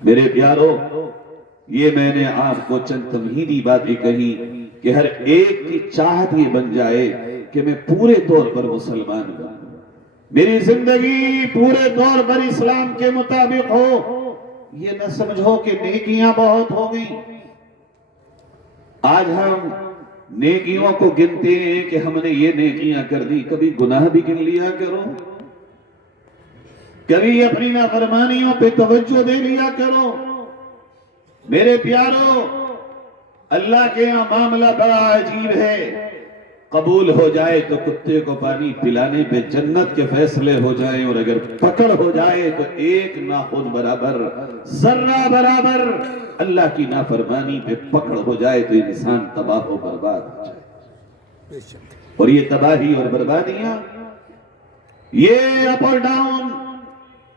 میرے پیارو، یہ میں نے آپ کو چند تمہیدی باتیں کہی کہ ہر ایک کی چاہت یہ بن جائے کہ میں پورے طور پر مسلمان بنوں، میری زندگی پورے طور پر اسلام کے مطابق ہو۔ یہ نہ سمجھو کہ نیکیاں بہت ہو گئی۔ آج ہم نیکیوں کو گنتے ہیں کہ ہم نے یہ نیکیاں کر دی، کبھی گناہ بھی گن لیا کرو، کبھی اپنی نافرمانیوں پہ توجہ دے لیا کرو۔ میرے پیارو، اللہ کے یہاں معاملہ بڑا عجیب ہے، قبول ہو جائے تو کتے کو پانی پلانے پہ جنت کے فیصلے ہو جائیں، اور اگر پکڑ ہو جائے تو ایک ناخن برابر، ذرہ برابر اللہ کی نافرمانی پہ پکڑ ہو جائے تو انسان تباہ و برباد ہو جائے۔ اور یہ تباہی اور بربادیاں، یہ اپ اور ڈاؤن،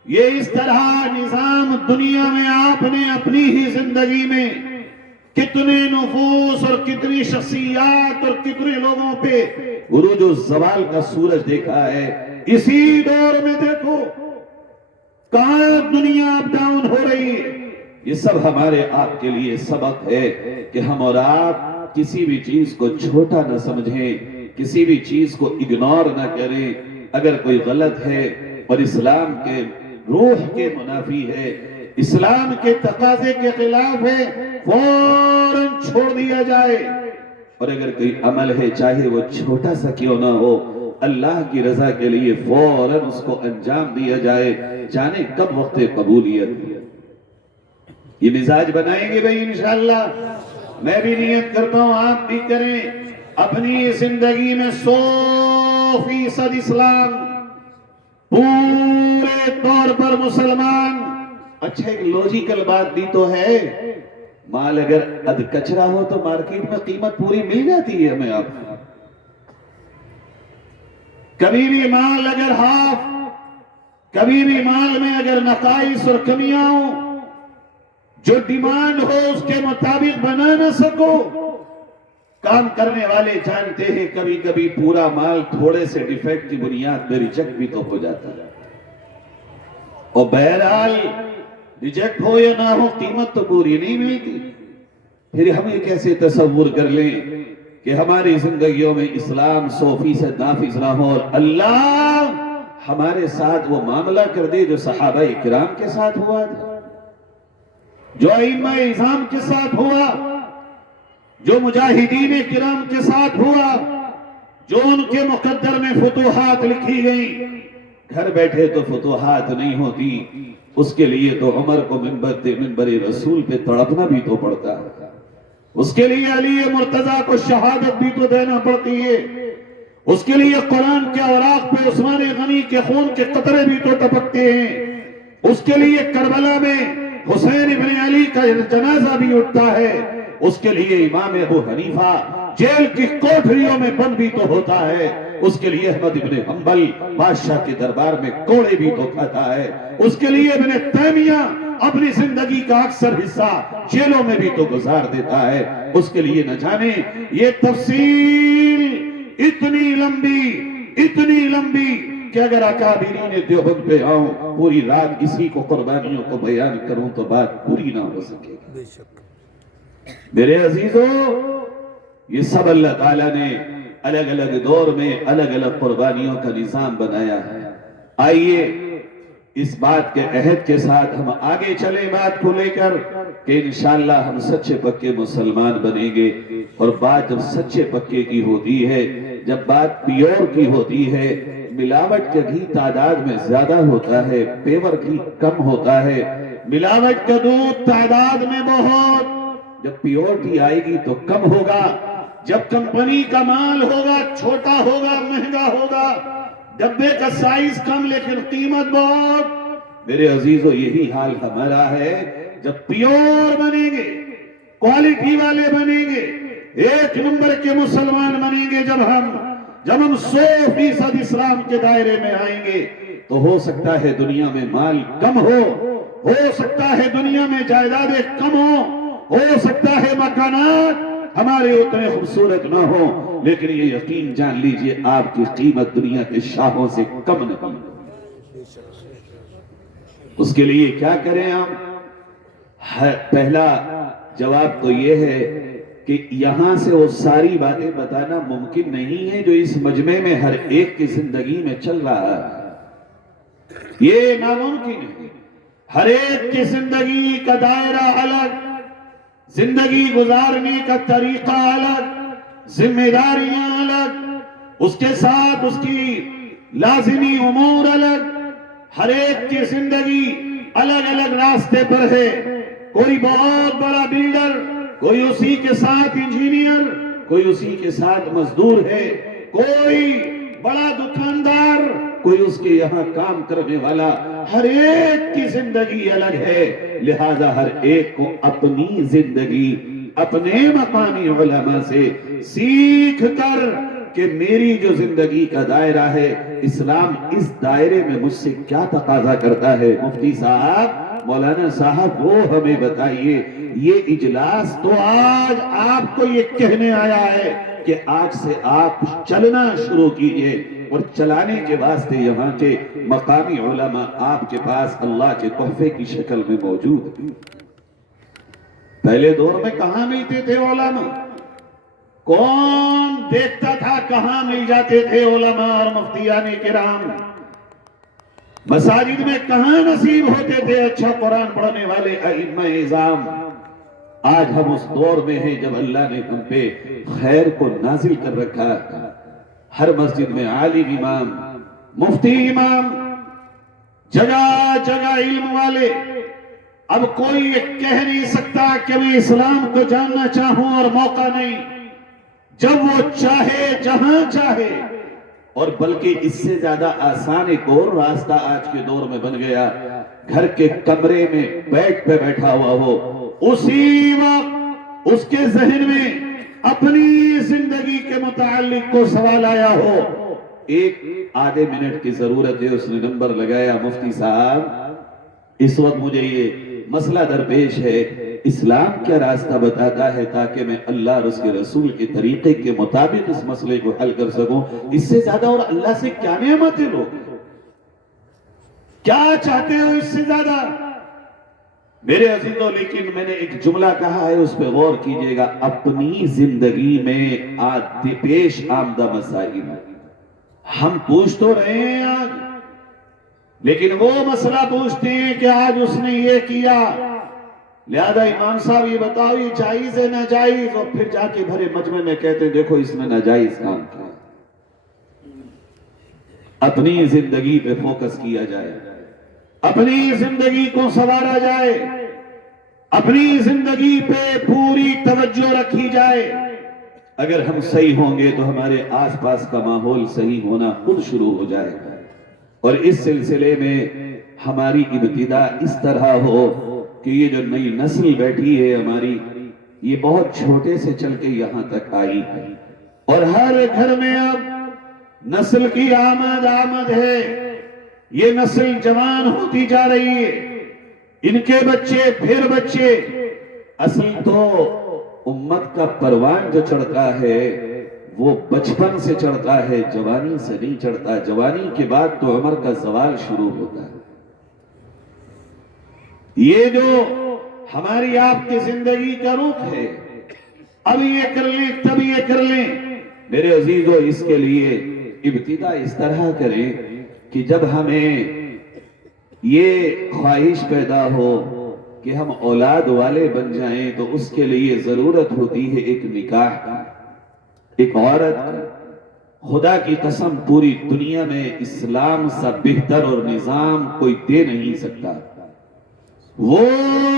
یہ اس طرح نظام دنیا میں آپ نے اپنی ہی زندگی میں کتنے نفوس اور کتنی شخصیات اور کتنے لوگوں پہ عروج و زوال کا سورج دیکھا ہے۔ اسی دور میں دیکھو کہاں دنیا اپ ڈاؤن ہو رہی ہے۔ یہ سب ہمارے آپ کے لیے سبق ہے کہ ہم اور آپ کسی بھی چیز کو چھوٹا نہ سمجھیں، کسی بھی چیز کو اگنور نہ کریں۔ اگر کوئی غلط ہے اور اسلام کے روح کے منافی ہے، اسلام کے تقاضے کے خلاف ہے، فوراً چھوڑ دیا جائے۔ اور اگر کوئی عمل ہے چاہے وہ چھوٹا سا کیوں نہ ہو، اللہ کی رضا کے لیے فوراً اس کو انجام دیا جائے، جانے کب وقت قبولیت۔ یہ مزاج بنائیں گے بھائی انشاءاللہ۔ میں بھی نیت کرتا ہوں آپ بھی کریں، اپنی زندگی میں 100% اسلام، پورے طور پر مسلمان۔ اچھا ایک لوجیکل بات بھی تو ہے، مال اگر اد کچرا ہو تو مارکیٹ میں قیمت پوری مل جاتی ہے ہمیں آپ کو۔ کبھی بھی مال اگر ہاف، کبھی بھی مال میں اگر نقائص اور کمیاں ہوں، جو ڈیمانڈ ہو اس کے مطابق بنا نہ سکو، کام کرنے والے جانتے ہیں کبھی کبھی پورا مال تھوڑے سے ڈیفیکٹ کی بنیاد پہ ریجیکٹ بھی تو ہو جاتا ہے، اور بہرحال ریجیکٹ ہو یا نہ ہو قیمت تو پوری نہیں ملتی۔ پھر ہم یہ کیسے تصور کر لیں کہ ہماری زندگیوں میں اسلام 100% نافذ نہ ہو اور اللہ ہمارے ساتھ وہ معاملہ کر دے جو صحابہ کرام کے ساتھ ہوا تھا، جو ائمہ اعظام کے ساتھ ہوا، جو مجاہدین کرام کے ساتھ ہوا، جو ان کے مقدر میں فتوحات لکھی گئی۔ گھر بیٹھے تو فتوحات نہیں ہوتی، اس کے لیے تو عمر کو منبر رسول پہ تڑپنا بھی تو پڑتا ہے، اس کے لیے علی مرتضیٰ کو شہادت بھی تو دینا پڑتی ہے، اس کے لیے قرآن کے اوراق پہ عثمان غنی کے خون کے قطرے بھی تو ٹپکتے ہیں، اس کے لیے کربلا میں حسین ابن علی کا جنازہ بھی اٹھتا ہے، اس کے لیے امام ابو حنیفہ جیل کی کوٹھریوں میں بند بھی تو ہوتا ہے، اس کے لیے احمد ابن حنبل بادشاہ کے دربار میں کوڑے بھی تو کھاتا ہے، اس کے لیے ابن تیمیہ اپنی زندگی کا اکثر حصہ جیلوں میں بھی تو گزار دیتا ہے، اس کے لیے نہ جانے یہ تفصیل اتنی لمبی کہ اگر اکابرین دیوبند پہ آؤں پوری رات اسی کو قربانیوں کو بیان کروں تو بات پوری نہ ہو سکے۔ میرے عزیزو، یہ سب اللہ تعالیٰ نے الگ الگ دور میں الگ الگ قربانیوں کا نظام بنایا ہے۔ آئیے اس بات کے عہد کے ساتھ ہم آگے چلیں بات کو لے کر کہ انشاءاللہ ہم سچے پکے مسلمان بنیں گے، اور بات جب سچے پکے کی ہوتی ہے، جب بات پیور کی ہوتی ہے، ملاوٹ کا گھی تعداد میں زیادہ ہوتا ہے، پیور گھی کم ہوتا ہے، ملاوٹ کا دودھ تعداد میں بہت، جب پیورٹی آئے گی تو کم ہوگا، جب کمپنی کا مال ہوگا چھوٹا ہوگا مہنگا ہوگا، ڈبے کا سائز کم لیکن قیمت بہت۔ میرے عزیزو یہی حال ہمارا ہے، جب پیور بنیں گے، کوالٹی والے بنیں گے، ایک نمبر کے مسلمان بنیں گے، جب ہم 100% اسلام کے دائرے میں آئیں گے تو ہو سکتا ہے دنیا میں مال کم ہو سکتا ہے دنیا میں جائیدادیں کم ہو سکتا ہے مکانات ہمارے اتنے خوبصورت نہ ہو، لیکن یہ یقین جان لیجئے آپ کی قیمت دنیا کے شاہوں سے کم نہیں۔ اس کے لیے کیا کریں ہم؟ پہلا جواب تو یہ ہے کہ یہاں سے وہ ساری باتیں بتانا ممکن نہیں ہے جو اس مجمع میں ہر ایک کی زندگی میں چل رہا ہے، یہ ناممکن ہے۔ ہر ایک کی زندگی کا دائرہ الگ، زندگی گزارنے کا طریقہ الگ، ذمہ داریاں الگ، اس کے ساتھ اس کی لازمی امور الگ، ہر ایک کی زندگی الگ الگ راستے پر ہے۔ کوئی بہت بڑا بلڈر، کوئی اسی کے ساتھ انجینئر، کوئی اسی کے ساتھ مزدور ہے، کوئی بڑا دکاندار، کوئی اس کے یہاں کام کرنے والا، ہر ایک کی زندگی الگ ہے۔ لہذا ہر ایک کو اپنی زندگی اپنے مقامی علماء سے سیکھ کر کہ میری جو زندگی کا دائرہ ہے، اسلام اس دائرے میں مجھ سے کیا تقاضا کرتا ہے، مفتی صاحب، مولانا صاحب وہ ہمیں بتائیے۔ یہ اجلاس تو آج آپ کو یہ کہنے آیا ہے کہ آج سے آپ چلنا شروع کیجئے، اور چلانے کے واسطے یہاں کے مقامی علماء آپ کے پاس اللہ کے تحفے کی شکل میں موجود ہیں۔ پہلے دور میں کہاں ملتے تھے علماء؟ کون دیکھتا تھا کہاں مل جاتے تھے علماء اور مفتیان کرام؟ مساجد میں کہاں نصیب ہوتے تھے اچھا قرآن پڑھنے والے ائمہ اعظام؟ آج ہم اس دور میں ہیں جب اللہ نے ہم پہ خیر کو نازل کر رکھا ہے۔ ہر مسجد میں عالم امام، مفتی امام، جگہ جگہ علم والے۔ اب کوئی یہ کہہ نہیں سکتا کہ میں اسلام کو جاننا چاہوں اور موقع نہیں، جب وہ چاہے جہاں چاہے۔ اور بلکہ اس سے زیادہ آسان ایک اور راستہ آج کے دور میں بن گیا، گھر کے کمرے میں بیڈ پہ بیٹھا ہوا ہو، اسی وقت اس کے ذہن میں اپنی زندگی کے متعلق کو سوال آیا ہو، ایک آدھے منٹ کی ضرورت ہے، اس نے نمبر لگایا، مفتی صاحب اس وقت مجھے یہ مسئلہ درپیش ہے، اسلام کیا راستہ بتاتا ہے تاکہ میں اللہ اور اس کے رسول کے طریقے کے مطابق اس مسئلے کو حل کر سکوں؟ اس سے زیادہ اور اللہ سے کیا نعمت ہے؟ لوگ کیا چاہتے ہو اس سے زیادہ؟ میرے عزیزوں، لیکن میں نے ایک جملہ کہا ہے، اس پہ غور کیجئے گا، اپنی زندگی میں پیش آمدہ مسائل ہم پوچھ تو رہے ہیں آج، لیکن وہ مسئلہ پوچھتے ہیں کہ آج اس نے یہ کیا، لہذا امام صاحب یہ بتاؤ یہ جائز ہے ناجائز، اور پھر جا کے بھرے مجمع میں کہتے ہیں دیکھو اس نے ناجائز کام کیا۔ اپنی زندگی پہ فوکس کیا جائے، اپنی زندگی کو سنوارا جائے، اپنی زندگی پہ پوری توجہ رکھی جائے۔ اگر ہم صحیح ہوں گے تو ہمارے آس پاس کا ماحول صحیح ہونا خود شروع ہو جائے گا، اور اس سلسلے میں ہماری ابتدا اس طرح ہو کہ یہ جو نئی نسل بیٹھی ہے ہماری، یہ بہت چھوٹے سے چل کے یہاں تک آئی ہے، اور ہر گھر میں اب نسل کی آمد ہے، یہ نسل جوان ہوتی جا رہی ہے، ان کے بچے پھر بچے۔ اصل تو امت کا پروان جو چڑھتا ہے وہ بچپن سے چڑھتا ہے، جوانی سے نہیں چڑھتا۔ جوانی کے بعد تو عمر کا زوال شروع ہوتا ہے۔ یہ جو ہماری آپ کی زندگی کا رخ ہے، اب یہ کر لیں تب یہ کر لیں، میرے عزیزو اس کے لیے ابتدا اس طرح کریں کہ جب ہمیں یہ خواہش پیدا ہو کہ ہم اولاد والے بن جائیں تو اس کے لیے ضرورت ہوتی ہے ایک نکاح کی، ایک عورت۔ خدا کی قسم پوری دنیا میں اسلام سا بہتر اور نظام کوئی دے نہیں سکتا۔ وہ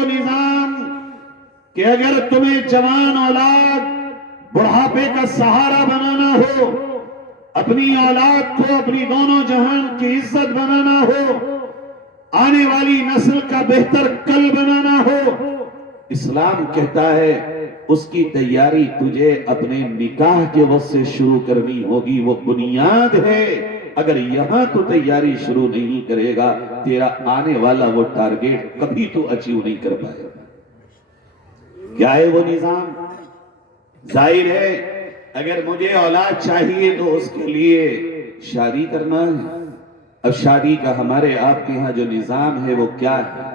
نظام کہ اگر تمہیں جوان اولاد بڑھاپے کا سہارا بنانا ہو، اپنی اولاد کو اپنی دونوں جہان کی عزت بنانا ہو، آنے والی نسل کا بہتر کل بنانا ہو، اسلام کہتا ہے اس کی تیاری تجھے اپنے نکاح کے وقت سے شروع کرنی ہوگی، وہ بنیاد ہے۔ اگر یہاں تو تیاری شروع نہیں کرے گا، تیرا آنے والا وہ ٹارگیٹ کبھی تو اچیو نہیں کر پائے گا۔ کیا ہے وہ نظام؟ ظاہر ہے اگر مجھے اولاد چاہیے تو اس کے لیے شادی کرنا ہے۔ اب شادی کا ہمارے آپ کے ہاں جو نظام ہے وہ کیا ہے؟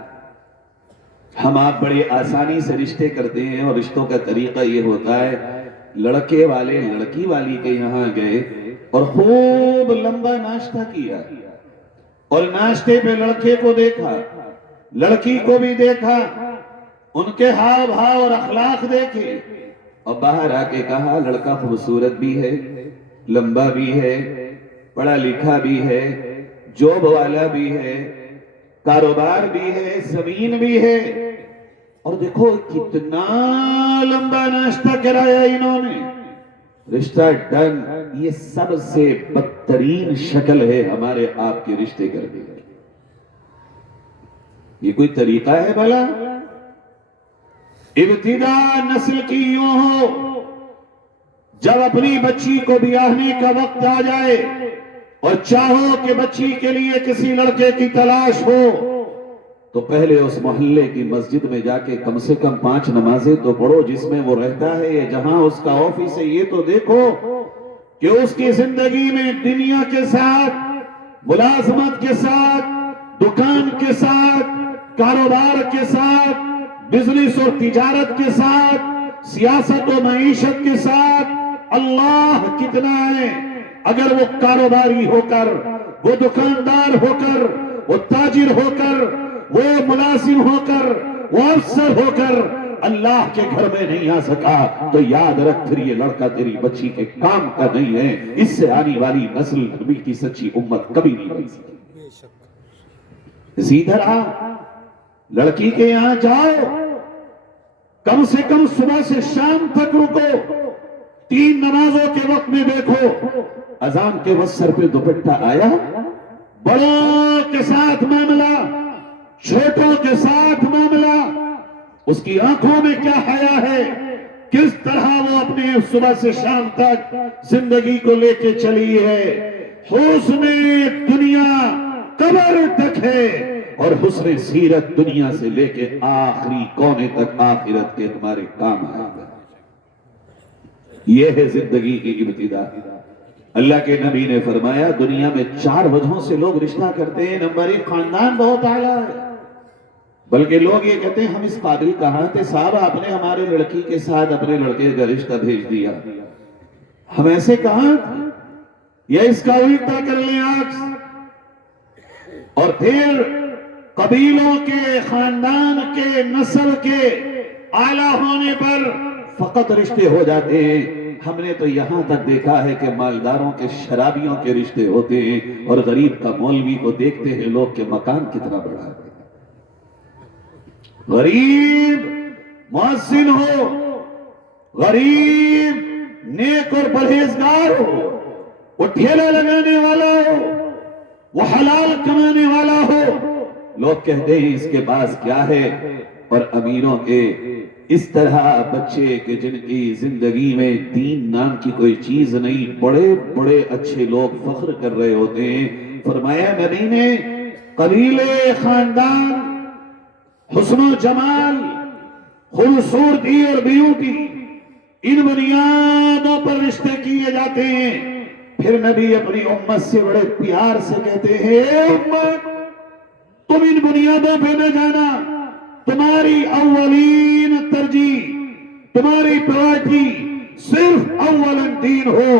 ہم آپ بڑی آسانی سے رشتے کرتے ہیں، اور رشتوں کا طریقہ یہ ہوتا ہے، لڑکے والے لڑکی والی کے یہاں گئے اور خوب لمبا ناشتہ کیا، اور ناشتے پہ لڑکے کو دیکھا، لڑکی کو بھی دیکھا، ان کے ہاؤ بھاؤ اور اخلاق دیکھے، اور باہر آ کے کہا لڑکا خوبصورت بھی ہے، لمبا بھی ہے، پڑھا لکھا بھی ہے، جاب والا بھی ہے، کاروبار بھی ہے، زمین بھی ہے، اور دیکھو کتنا لمبا ناشتہ کرایا انہوں نے، رشتہ ڈن۔ یہ سب سے بدترین شکل ہے ہمارے آپ کے رشتے کرنے کی۔ یہ کوئی طریقہ ہے بھلا؟ ابتدا نسل کی یوں ہو، جب اپنی بچی کو بیاہنے کا وقت آ جائے اور چاہو کہ بچی کے لیے کسی لڑکے کی تلاش ہو، تو پہلے اس محلے کی مسجد میں جا کے کم سے کم 5 نمازیں تو پڑھو جس میں وہ رہتا ہے، یا جہاں اس کا آفس ہے، یہ تو دیکھو کہ اس کی زندگی میں دنیا کے ساتھ، ملازمت کے ساتھ، دکان کے ساتھ، کاروبار کے ساتھ، بزنس اور تجارت کے ساتھ، سیاست و معیشت کے ساتھ اللہ کتنا ہے۔ اگر وہ کاروباری ہو کر، وہ دکاندار ہو کر، وہ تاجر ہو کر، وہ ملازم ہو کر، وہ افسر ہو کر اللہ کے گھر میں نہیں آ سکا، تو یاد رکھ پھر یہ لڑکا تیری بچی کے کام کا نہیں ہے، اس سے آنے والی نسل نبی کی سچی امت کبھی نہیں بن سکتی۔ اسی طرح لڑکی کے یہاں جاؤ، کم سے کم صبح سے شام تک رکو، 3 نمازوں کے وقت میں دیکھو، اذان کے وقت سر پہ دوپٹہ آیا، بڑوں کے ساتھ معاملہ، چھوٹوں کے ساتھ معاملہ، اس کی آنکھوں میں کیا حیا ہے، کس طرح وہ اپنے صبح سے شام تک زندگی کو لے کے چلی ہے، حسن دنیا قبر تک ہے، اور حسن سیرت دنیا سے لے کے آخری کونے تک آخرت کے تمہارے کام آئے گا۔ یہ ہے زندگی کی ابتدا۔ اللہ کے نبی نے فرمایا دنیا میں 4 وجہوں سے لوگ رشتہ کرتے ہیں۔ نمبر 1، خاندان بہت اعلیٰ ہے، بلکہ لوگ یہ کہتے ہیں ہم اس قابل کہاں تھے صاحب، آپ نے ہمارے لڑکی کے ساتھ اپنے لڑکے کا رشتہ بھیج دیا، ہم ایسے کہاں تھے، یا اس کا الٹا کر لیں عکس، اور پھر قبیلوں کے، خاندان کے، نسل کے اعلیٰ ہونے پر فقط رشتے ہو جاتے ہیں۔ ہم نے تو یہاں تک دیکھا ہے کہ مالداروں کے شرابیوں کے رشتے ہوتے ہیں، اور غریب کا مولوی کو دیکھتے ہیں لوگ کہ مکان کتنا بڑا ہے۔ غریب محسن ہو، غریب نیک اور پرہیزگار ہو، وہ ٹھیلا لگانے والا ہو، وہ حلال کمانے والا ہو، لوگ کہتے ہیں اس کے پاس کیا ہے، اور امیروں کے اس طرح بچے کہ جن کی زندگی میں دین نام کی کوئی چیز نہیں، بڑے بڑے اچھے لوگ فخر کر رہے ہوتے ہیں۔ فرمایا نبی نے قبیلے، خاندان، حسن و جمال، خوبصورتی اور بیوٹی، ان بنیادوں پر رشتے کیے جاتے ہیں۔ پھر نبی اپنی امت سے بڑے پیار سے کہتے ہیں اے امت، تم ان بنیادوں پہ نہ جانا، تمہاری اولین ترجیح، تمہاری پرائرٹی صرف اولن دین ہو،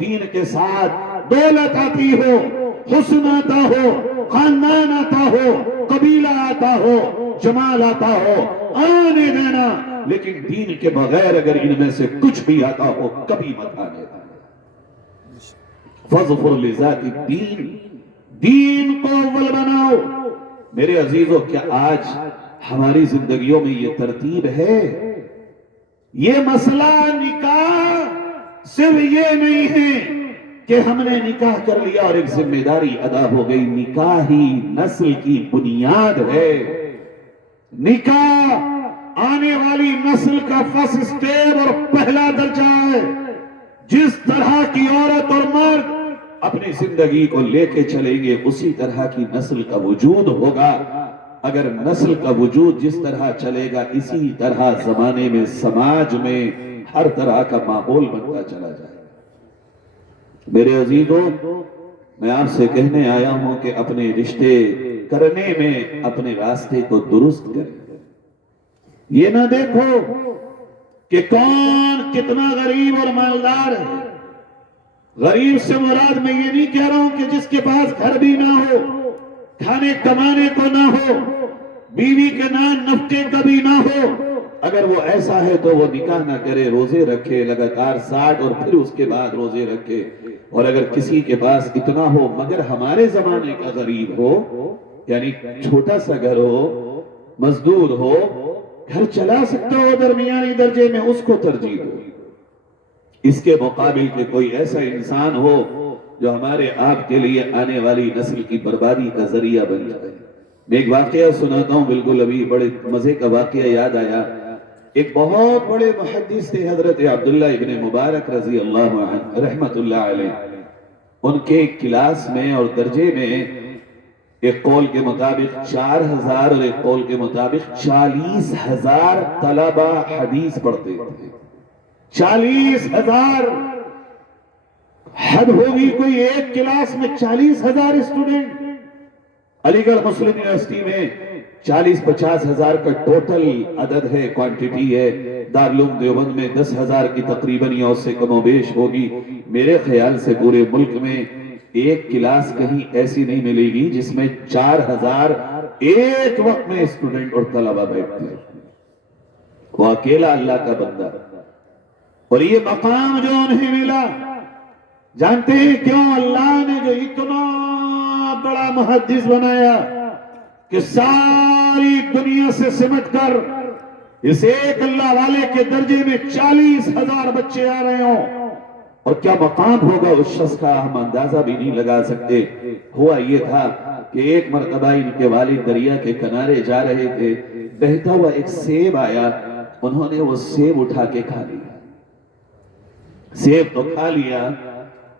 دین کے ساتھ دولت آتی ہو، حسن آتا ہو، خاندان آتا ہو، قبیلہ آتا ہو، جمال آتا ہو، آنے دینا، لیکن دین کے بغیر اگر ان میں سے کچھ بھی آتا ہو کبھی مت آنے دینا۔ فَاظْفُرْ لِذَاتِ الدِّینِ، دین کو اول بناؤ۔ میرے عزیزو، کیا آج ہماری زندگیوں میں یہ ترتیب ہے؟ یہ مسئلہ نکاح صرف یہ نہیں ہے کہ ہم نے نکاح کر لیا اور ایک ذمہ داری ادا ہو گئی، نکاح ہی نسل کی بنیاد ہے۔ نکاح آنے والی نسل کا فرسٹ سٹیپ اور پہلا درجہ ہے۔ جس طرح کی عورت اور مرد اپنی زندگی کو لے کے چلیں گے اسی طرح کی نسل کا وجود ہوگا۔ اگر نسل کا وجود جس طرح چلے گا اسی طرح زمانے میں، سماج میں ہر طرح کا ماحول بنتا چلا جائے گا۔ میرے عزیزوں، میں آپ سے کہنے آیا ہوں کہ اپنے رشتے کرنے میں اپنے راستے کو درست کریں۔ یہ نہ دیکھو کہ کون کتنا غریب اور مالدار ہے. غریب سے مراد میں یہ نہیں کہہ رہا ہوں کہ جس کے پاس گھر بھی نہ ہو, کھانے کمانے کو نہ ہو, بیوی کے نان نفقے کا بھی نہ ہو. اگر وہ ایسا ہے تو وہ نکاح نہ کرے, روزے رکھے لگاتار 60 اور پھر اس کے بعد روزے رکھے. اور اگر کسی کے پاس اتنا ہو مگر ہمارے زمانے کا غریب ہو, یعنی چھوٹا سا گھر ہو, مزدور ہو, گھر چلا سکتا ہو درمیانی درجے میں, اس کو ترجیح دو. اس کے مقابل کہ کوئی ایسا انسان ہو جو ہمارے آپ کے لیے آنے والی نسل کی بربادی کا ذریعہ بن جائے. میں ایک واقعہ سناتا ہوں, بالکل ابھی بڑے مزے کا واقعہ یاد آیا. ایک بہت بڑے محدث تھے حضرت عبداللہ ابن مبارک رضی اللہ عنہ رحمت اللہ علیہ. ان کے کلاس میں اور درجے میں ایک قول کے مطابق 4000 اور ایک قول کے مطابق 40,000 طلبہ حدیث پڑھتے تھے. 40,000 حد ہوگی کوئی ایک کلاس میں 40,000 اسٹوڈنٹ. علی گڑھ مسلم یونیورسٹی میں 40-50,000 کا ٹوٹل عدد ہے, کوانٹیٹی ہے. دارالعلوم دیوبند میں 10,000 کی تقریباً یا اس سے کم و بیش ہوگی. میرے خیال سے پورے ملک میں ایک کلاس کہیں ایسی نہیں ملے گی جس میں 4,000 ایک وقت میں اسٹوڈنٹ اور طلبہ بیٹھتے ہیں. وہ اکیلا اللہ کا بندہ. اور یہ مقام جو انہیں ملا, جانتے ہیں کیوں؟ اللہ نے جو اتنا بڑا محدث بنایا کہ ساری دنیا سے سمٹ کر اس ایک اللہ والے کے درجے میں 40,000 بچے آ رہے ہوں. اور کیا مقام ہوگا اس شخص کا ہم اندازہ بھی نہیں لگا سکتے. ہوا یہ تھا کہ ایک مرتبہ ان کے والد دریا کے کنارے جا رہے تھے, بہتا ہوا ایک سیب آیا. انہوں نے وہ سیب اٹھا کے کھا لیا. سیب تو کھا لیا,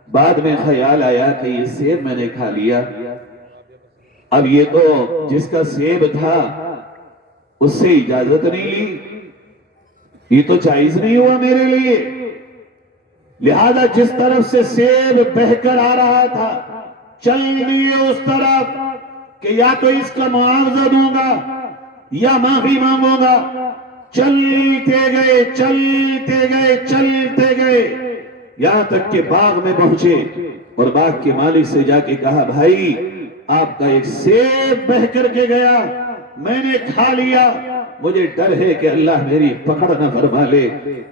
بعد میں خیال آیا کہ یہ سیب میں نے کھا لیا, اب یہ تو جس کا سیب تھا اس سے اجازت نہیں لی, یہ تو جائز نہیں ہوا میرے لیے. لہذا جس طرف سے سیب بہہ کر آ رہا تھا چل لیے اس طرف کہ یا تو اس کا معاوضہ دوں گا یا معافی مانگوں گا. چلتے گئے چلتے گئے چلتے گئے یہاں تک کہ باغ میں پہنچے اور باغ کے مالک سے جا کے کہا, بھائی آپ کا ایک سیب بہہ کر کے گیا, میں نے کھا لیا, مجھے ڈر ہے کہ اللہ میری پکڑ نہ فرما لے,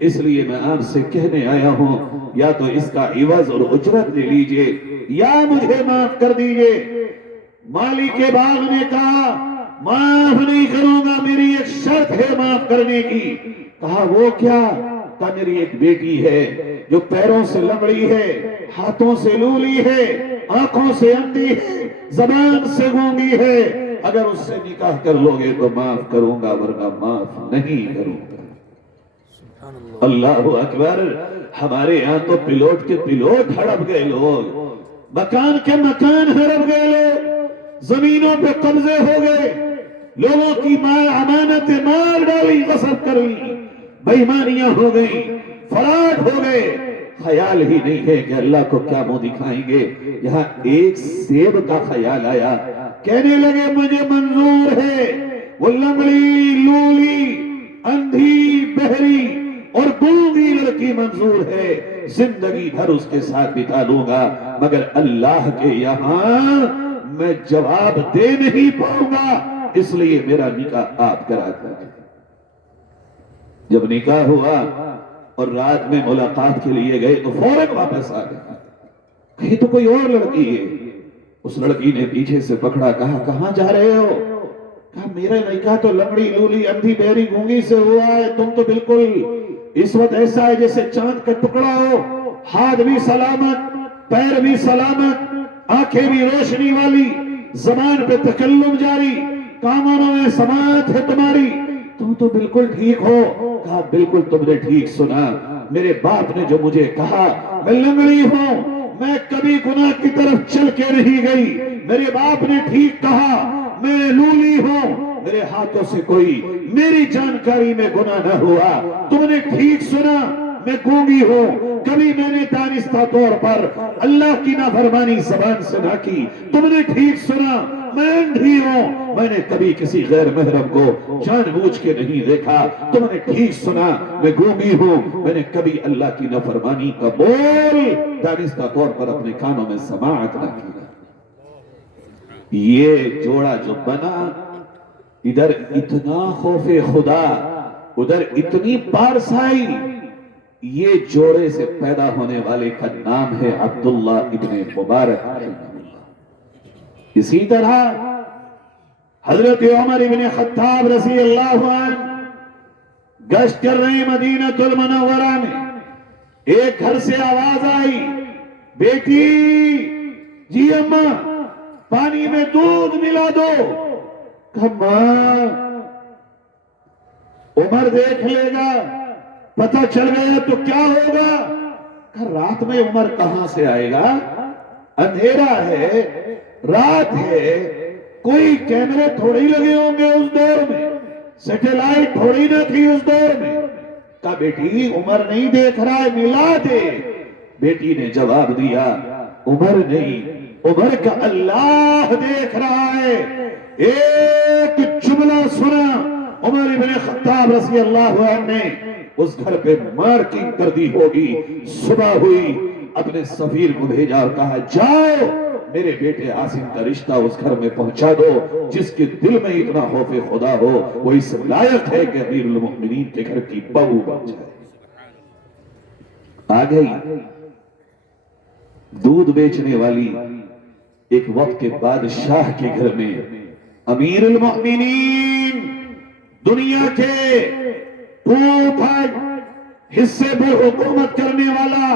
اس لیے میں آپ سے کہنے آیا ہوں یا تو اس کا عوض اور اجرت لے لیجئے یا مجھے معاف کر دیجئے. مالک باغ نے کہا, معاف نہیں کروں گا, میری ایک شرط ہے معاف کرنے کی. کہا وہ کیا؟ کہا میری ایک بیٹی ہے جو پیروں سے لنگڑی ہے, ہاتھوں سے لولی ہے, آنکھوں سے اندھی ہے, زبان سے گونگی ہے, اگر اس سے نکاح کر لوگے تو معاف کروں گا ورنہ معاف نہیں کروں گا. اللہ اکبر. ہمارے یہاں تو پلوٹ کے پلوٹ ہڑپ گئے لوگ, مکان کے مکان ہڑپ گئے لوگ, زمینوں پہ قبضے ہو گئے, لوگوں کی امانت مار ڈالی, غصب کر لی, بےایمانیاں ہو گئی, فراڈ ہو گئے. خیال ہی نہیں ہے کہ اللہ کو کیا منہ دکھائیں گے. یہاں ایک سیب کا خیال آیا, کہنے لگے مجھے منظور ہے وہ لنگڑی لولی اندھی بہری اور گونگی لڑکی منظور ہے, زندگی بھر اس کے ساتھ بتا لوں گا, مگر اللہ کے یہاں میں جواب دے نہیں پاؤں گا, اس لیے میرا نکاح آپ کرا دیجیے. جب نکاح ہوا اور رات میں ملاقات کے لیے گئے تو فوراً واپس آ گئے. کہیں تو کوئی اور لڑکی ہے. اس لڑکی نے پیچھے سے پکڑا, کہا کہاں جا رہے ہو؟ کہا میرا نکاح تو لنگڑی لولی اندھی بہری گونگی سے ہوا ہے, تم تو بالکل اس وقت ایسا ہے جیسے چاند کا ٹکڑا ہو, ہاتھ بھی سلامت, پیر بھی سلامت, آنکھیں بھی روشنی والی, زبان پہ تکلم جاری, کاموں میں سماعت ہے تمہاری, تم تو بالکل ٹھیک ہو. کہا بالکل تم نے ٹھیک سنا, میرے باپ نے جو مجھے کہا, میں لنگڑی ہوں, میں کبھی گناہ کی طرف چل کے نہیں گئی, میرے باپ نے ٹھیک کہا, میں لولی ہوں, میرے ہاتھوں سے کوئی میری جانکاری میں گناہ نہ ہوا. تم نے ٹھیک سنا, میں گونگی ہوں, کبھی میں نے دانستہ طور پر اللہ کی نافرمانی زبان سے نہ کی. تم نے ٹھیک سنا, میں بھی ہوں، میں نے کبھی کسی غیر محرم کو جان بوجھ کے نہیں دیکھا، تم نے ٹھیک سنا، میں گونگی ہوں، میں نے کبھی اللہ کی نافرمانی کا بول دانستہ طور پر اپنے کانوں میں سماعت نہ کی۔ یہ جوڑا جو بنا، ادھر اتنا خوف خدا، ادھر اتنی پارسائی، یہ جوڑے سے پیدا ہونے والے کا نام ہے عبداللہ ابن مبارک۔ اسی طرح حضرت عمر ابن خطاب رضی اللہ عنہ گشت کر رہے مدینہ المنورہ میں، ایک گھر سے آواز آئی، بیٹی جی اماں پانی میں دودھ ملا دو۔ عمر دیکھ لے گا، پتہ چل گیا تو کیا ہوگا؟ رات میں عمر کہاں سے آئے گا؟ اندھیرا ہے، رات ہے، کوئی کیمرے تھوڑی لگے ہوں گے اس دور میں، سیٹلائٹ تھوڑی نہ تھی اس دور میں۔ کہا بیٹی عمر نہیں دیکھ رہا ہے، ملا دے۔ بیٹی نے جواب دیا، عمر نہیں، عمر کا اللہ دیکھ رہا ہے۔ ایک جملہ سنا عمر ابن خطاب رضی اللہ عنہ نے، اس گھر پہ مارکنگ کر دی ہوگی۔ صبح ہوئی، اپنے سفیر کو بھیجا اور کہا جاؤ میرے بیٹے عاصم کا رشتہ اس گھر میں پہنچا دو، جس کے دل میں اتنا خوف خدا ہو وہ اس لائق ہے کہ امیر المؤمنین کے گھر کی بہو بن جائے۔ آ گئی دودھ بیچنے والی، ایک وقت کے بادشاہ کے گھر میں امیر المؤمنین، دنیا کے پھوپھٹ حصے پر حکومت کرنے والا،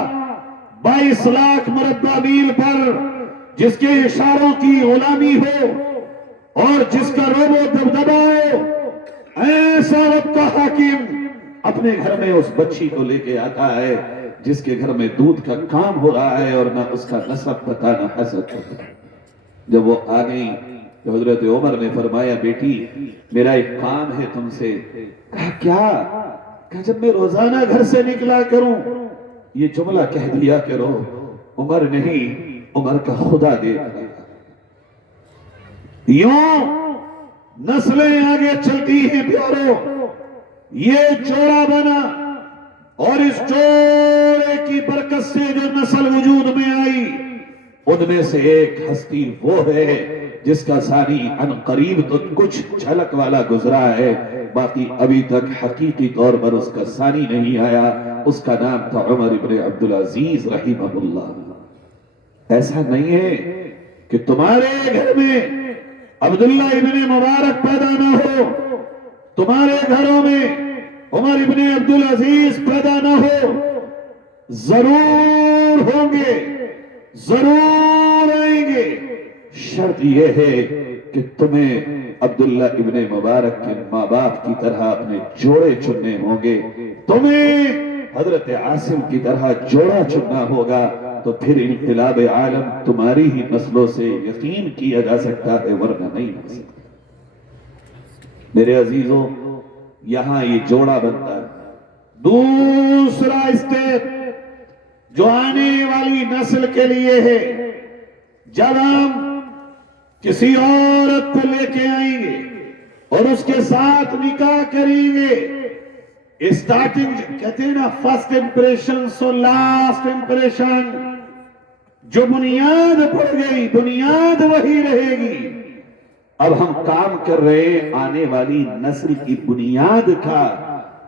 22 لاکھ مربع میل پر جس کے اشاروں کی غلامی ہو اور جس کا روب و دبدبا ہو، ایسا رب کا حاکم اپنے گھر میں اس بچی کو لے کے آتا ہے جس کے گھر میں دودھ کا کام ہو رہا ہے اور نہ اس کا نسب پتہ نہ حسب پتہ۔ جب وہ آ گئی تو حضرت عمر نے فرمایا بیٹی میرا ایک کام ہے تم سے۔ کہا کیا؟ کہا جب میں روزانہ گھر سے نکلا کروں یہ جملہ کہہ دیا کرو، عمر نہیں عمر کا خدا دیکھ رہا۔ یوں نسلیں آگے چلتی ہیں پیارو، یہ جوڑا بنا اور اس جوڑے کی برکت سے جو نسل وجود میں آئی ان میں سے ایک ہستی وہ ہے جس کا ثانی ان قریب تو کچھ جھلک والا گزرا ہے، باقی ابھی تک حقیقی طور پر اس کا ثانی نہیں آیا۔ اس کا نام تھا عمر ابن عبدالعزیز رحمہ اللہ۔ ایسا نہیں ہے کہ تمہارے گھر میں عبداللہ ابن مبارک پیدا نہ ہو، تمہارے گھروں میں عمر ابن عبدالعزیز پیدا نہ ہو، ضرور ہوں گے، ضرور آئیں گے۔ شرط یہ ہے کہ تمہیں عبداللہ ابن مبارک کے ماں باپ کی طرح اپنے جوڑے چننے ہوں گے، تمہیں حضرت عاصم کی طرح جوڑا چننا ہوگا، تو پھر انقلاب عالم تمہاری ہی نسلوں سے یقین کیا جا سکتا ہے، ورنہ نہیں ہو سکتا۔ میرے عزیزوں یہاں یہ جوڑا بنتا ہے۔ دوسرا اسٹیپ جو آنے والی نسل کے لیے ہے، جب ہم کسی عورت کو لے کے آئیں گے اور اس کے ساتھ نکاح کریں گے، اسٹارٹنگ کہتے ہیں نا first impression so last impression, جو بنیاد پڑ گئی بنیاد وہی رہے گی۔ اب ہم کام کر رہے ہیں آنے والی نسل کی بنیاد کا،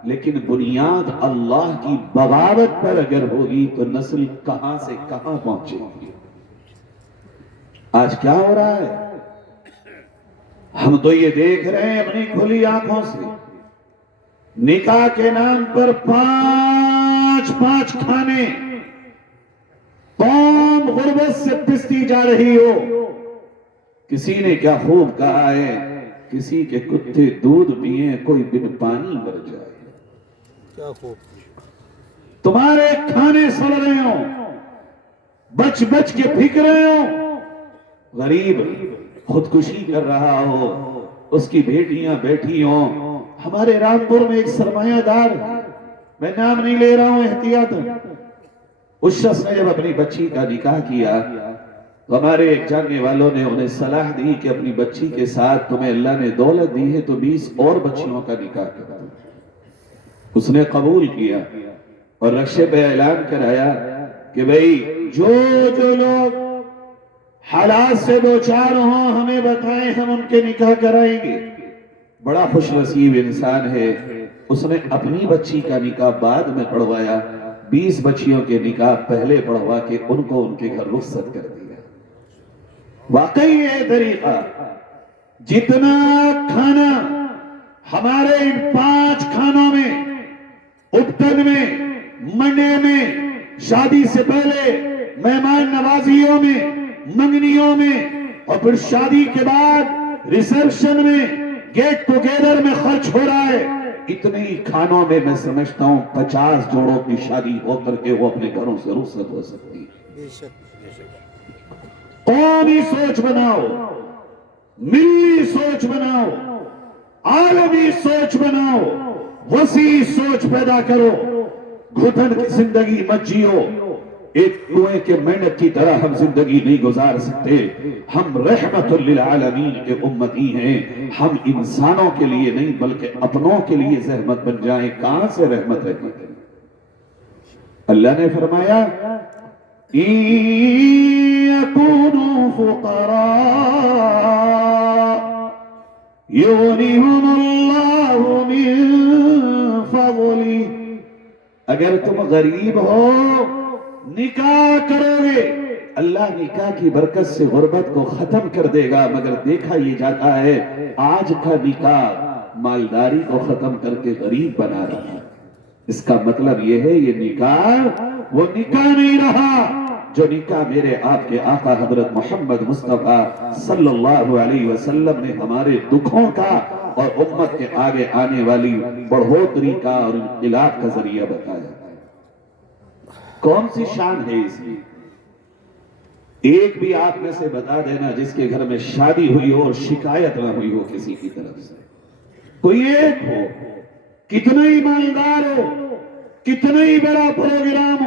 لیکن بنیاد اللہ کی بغاوت پر اگر ہوگی تو نسل کہاں سے کہاں پہنچے گی۔ آج کیا ہو رہا ہے؟ ہم تو یہ دیکھ رہے ہیں اپنی کھلی آنکھوں سے، نکاح کے نام پر 5 کھانے، قوم غربت سے پستی جا رہی ہو۔ کسی نے کیا خوب کہا ہے، کسی کے کتے دودھ پیئیں کوئی بن پانی مر جائے۔ کیا خوب، تمہارے کھانے سڑ رہے ہوں، بچ بچ کے پھک رہے ہوں، غریب خودکشی کر رہا ہو، اس کی بیٹیاں بیٹھی ہوں۔ ہمارے رامپور میں ایک سرمایہ دار، میں نام نہیں لے رہا ہوں احتیاط، اس شخص نے جب اپنی بچی کا نکاح کیا تو ہمارے ایک جاننے والوں نے انہیں صلاح دی کہ اپنی بچی کے ساتھ تمہیں اللہ نے دولت دی ہے تو 20 اور بچیوں کا نکاح کرو۔ اس نے قبول کیا اور رقشے پہ اعلان کرایا کہ بھئی جو لوگ حالات سے دوچار ہوں ہمیں بتائیں، ہم ان کے نکاح کرائیں گے۔ بڑا خوش نصیب انسان ہے، اس نے اپنی بچی کا نکاح بعد میں پڑھوایا، 20 بچیوں کے نکاح پہلے پڑھوا کے ان کو ان کے گھر رخصت کر دیا۔ واقعی یہ طریقہ، جتنا کھانا ہمارے ان 5 کھانوں میں، ابتن میں، منڈے میں، شادی سے پہلے مہمان نوازیوں میں، منگنیوں میں، اور پھر شادی کے بعد ریسپشن میں، گیٹ ٹوگیدر میں خرچ ہو رہا ہے، اتنے ہی کھانوں میں میں سمجھتا ہوں 50 جوڑوں کی شادی ہو کر کے وہ اپنے گھروں سے رخصت ہو سکتی ہے۔ قومی سوچ بناؤ، ملی سوچ بناؤ، عالمی سوچ بناؤ، وسیع سوچ پیدا کرو، گھٹن کی زندگی مت جیو۔ ایک کنویں کے مینڈک کی طرح ہم زندگی نہیں گزار سکتے۔ ہم رحمت للعالمین کے امتی ہیں، ہم انسانوں کے لیے نہیں بلکہ اپنوں کے لیے زحمت بن جائیں۔ کہاں سے رحمت ہے؟ اللہ نے فرمایا يَكُونُوا فُقَرَاءَ يُغْنِهُمُ اللَّهُ مِن فَضْلِهِ، اگر تم غریب ہو نکاح کرو گے، اللہ نکاح کی برکت سے غربت کو ختم کر دے گا، مگر دیکھا یہ جاتا ہے آج کا نکاح مالداری کو ختم کر کے غریب بنا رہا ہے۔ اس کا مطلب یہ ہے یہ نکاح وہ نکاح نہیں رہا جو نکاح میرے آپ کے آقا حضرت محمد مصطفیٰ صلی اللہ علیہ وسلم نے ہمارے دکھوں کا اور امت کے آگے آنے والی بڑھوتری کا اور انقلاب کا ذریعہ بتایا۔ کون سی شان ہے اس کی؟ ایک بھی آپ میں سے بتا دینا جس کے گھر میں شادی ہوئی ہو اور شکایت نہ ہوئی ہو کسی کی طرف سے، کوئی ایک ہو، کتنا ہی مالدار ہو، کتنا ہی بڑا پروگرام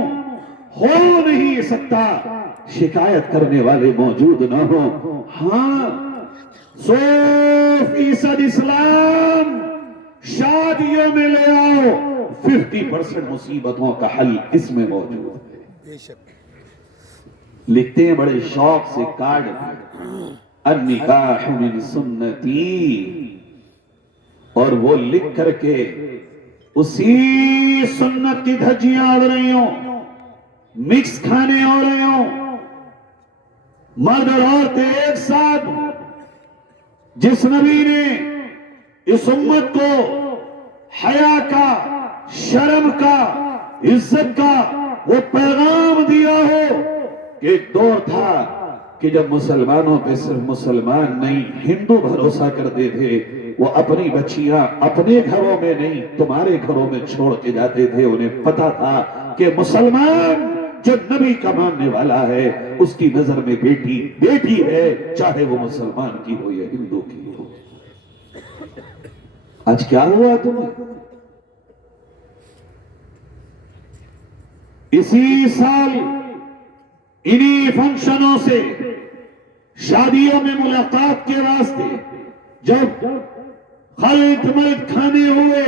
ہو نہیں سکتا شکایت کرنے والے موجود نہ ہو۔ ہاں 100% اسلام شادیوں میں لے آؤ، 50% مصیبتوں کا حل اس میں موجود ہے۔ لکھتے ہیں بڑے شوق سے کارڈ میں، النکاح من سنتی، اور وہ لکھ کر کے اسی سنت کی دھجیاں اڑ رہی ہوں، مکس کھانے ہو رہے ہوں، مرد اور عورتیں ایک ساتھ۔ جس نبی نے اس امت کو حیا کا، شرم کا، عزت کا وہ پیغام دیا ہو کہ ایک دور تھا کہ جب مسلمانوں پہ صرف مسلمان نہیں ہندو بھروسہ کرتے تھے، وہ اپنی بچیاں اپنے گھروں میں نہیں تمہارے گھروں میں چھوڑ کے جاتے تھے۔ انہیں پتا تھا کہ مسلمان جو نبی کا ماننے والا ہے اس کی نظر میں بیٹی بیٹی ہے، چاہے وہ مسلمان کی ہو یا ہندو کی ہو۔ آج کیا ہوا تمہیں؟ اسی سال انہی فنکشنوں سے شادیوں میں ملاقات کے واسطے جب خلط ملط کھانے ہوئے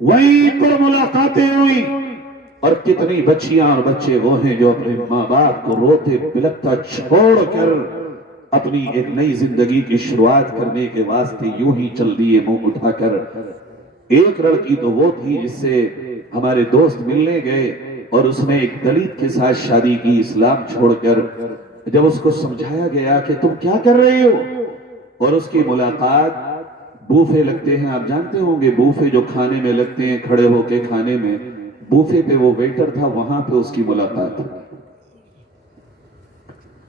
وہیں پر ملاقاتیں ہوئی، اور کتنی بچیاں اور بچے وہ ہیں جو اپنے ماں باپ کو روتے بلکتا چھوڑ کر اپنی ایک نئی زندگی کی شروعات کرنے کے واسطے یوں ہی چل دیے منہ اٹھا کر۔ ایک لڑکی تو وہ تھی جس سے ہمارے دوست ملنے گئے اور اس نے ایک دلت کے ساتھ شادی کی اسلام چھوڑ کر۔ جب اس کو سمجھایا گیا کہ تم کیا کر رہی ہو، اور اس کی ملاقات بوفے لگتے ہیں، آپ جانتے ہوں گے بوفے جو کھانے میں لگتے ہیں کھڑے ہو کے کھانے میں، بوفے پہ وہ ویٹر تھا، وہاں پہ اس کی ملاقات ہوئی،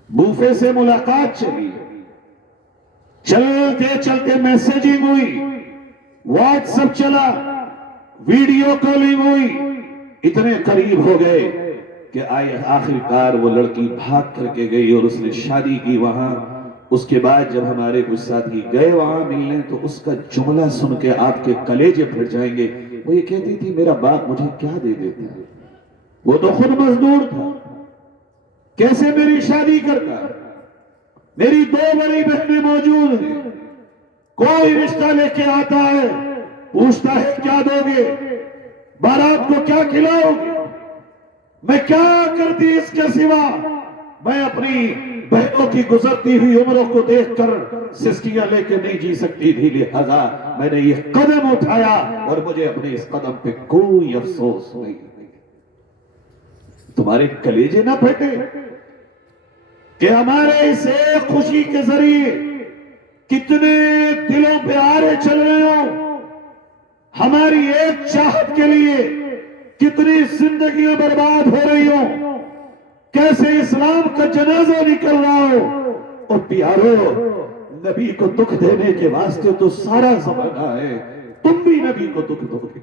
بوفے سے ملاقات چلی، چلتے چلتے میسیجنگ ہوئی، واٹس ایپ چلا، ویڈیو کالنگ ہوئی، اتنے قریب ہو گئے کہ آخرکار وہ لڑکی بھاگ کر کے گئی اور اس نے شادی کی وہاں۔ اس کے بعد جب ہمارے کچھ ساتھی گئے وہاں ملنے تو اس کا جملہ سن کے آپ کے کلیجے پھٹ جائیں گے۔ وہ یہ کہتی تھی میرا باپ مجھے کیا دے دیتا ہے، وہ تو خود مزدور تھا، کیسے میری شادی کرتا ہے؟ میری 2 بڑی بہنیں موجود ہیں، کوئی رشتہ لے کے آتا ہے پوچھتا ہے کیا دو گے، بارات کو کیا کھلاؤ گے؟ میں کیا کرتی اس کے سوا؟ میں اپنی بہنوں کی گزرتی ہوئی عمروں کو دیکھ کر سسکیاں لے کے نہیں جی سکتی تھی، لہذا میں نے یہ قدم اٹھایا اور مجھے اپنے اس قدم پہ کوئی افسوس نہیں۔ تمہارے کلیجے نہ پھٹے کہ ہمارے اس ایک خوشی کے ذریعے کتنے دلوں پہ آرے چل رہے ہو، ہماری ایک چاہت کے لیے کتنی زندگیاں برباد ہو رہی ہو، کیسے اسلام کا جنازہ نکل رہا ہو۔ اور پیارو، نبی کو دکھ دینے کے واسطے تو سارا زمانہ ہے، تم بھی نبی کو دکھ دو گے،